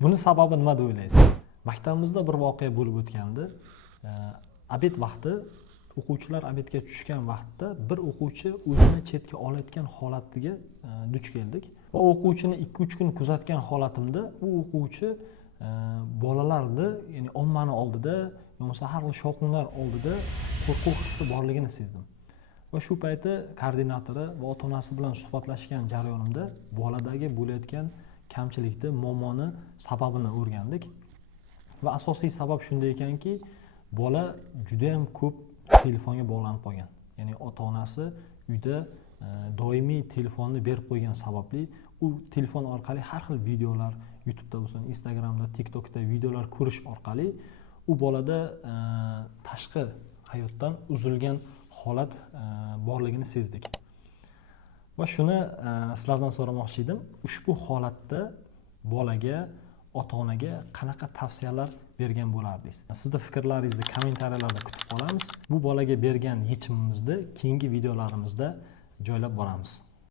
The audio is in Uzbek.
Buni sababi nima deb o'ylaysiz? Maktabimizda bir voqea bo'lib o'tgandi. Obed vaqti, o'quvchilar obedga tushgan vaqtda bir o'quvchi o'zini chetga olayotgan holatiga duch keldik. Va o'quvchini 2-3 kun kuzatgan holatimda u o'quvchi bolalarni, ya'ni ommani oldida, yo'qsa har xil shovqinlar oldida qo'rquv hissi borligini sezdim. Va shu payti koordinatori va ota-onasi bilan suhbatlashgan jarayonimda boladagi bo'layotgan kamchilikni, muammoni sababini o'rgandik. Va asosiy sabab shunday ekanki, bola juda ham ko'p telefonga bog'lanib qolgan. Ya'ni ota-onasi uyda doimiy telefonni berib qo'ygan sababli u telefon orqali har xil videolar, YouTube'da bo'lsin, Instagramda, TikTokda videolar ko'rish orqali u bolada tashqi hayotdan uzilgan holat borligini sezdik. Va shuni sizlardan so'ramoqchi edim. Ushbu holatda bolaga, ota-onaga qanaqa tavsiyalar bergan bo'lardingiz? Sizning fikrlaringizni kommentariyalarda kutib qolamiz. Bu bolaga bergan yechimimizni keyingi videolarimizda joylab boramiz.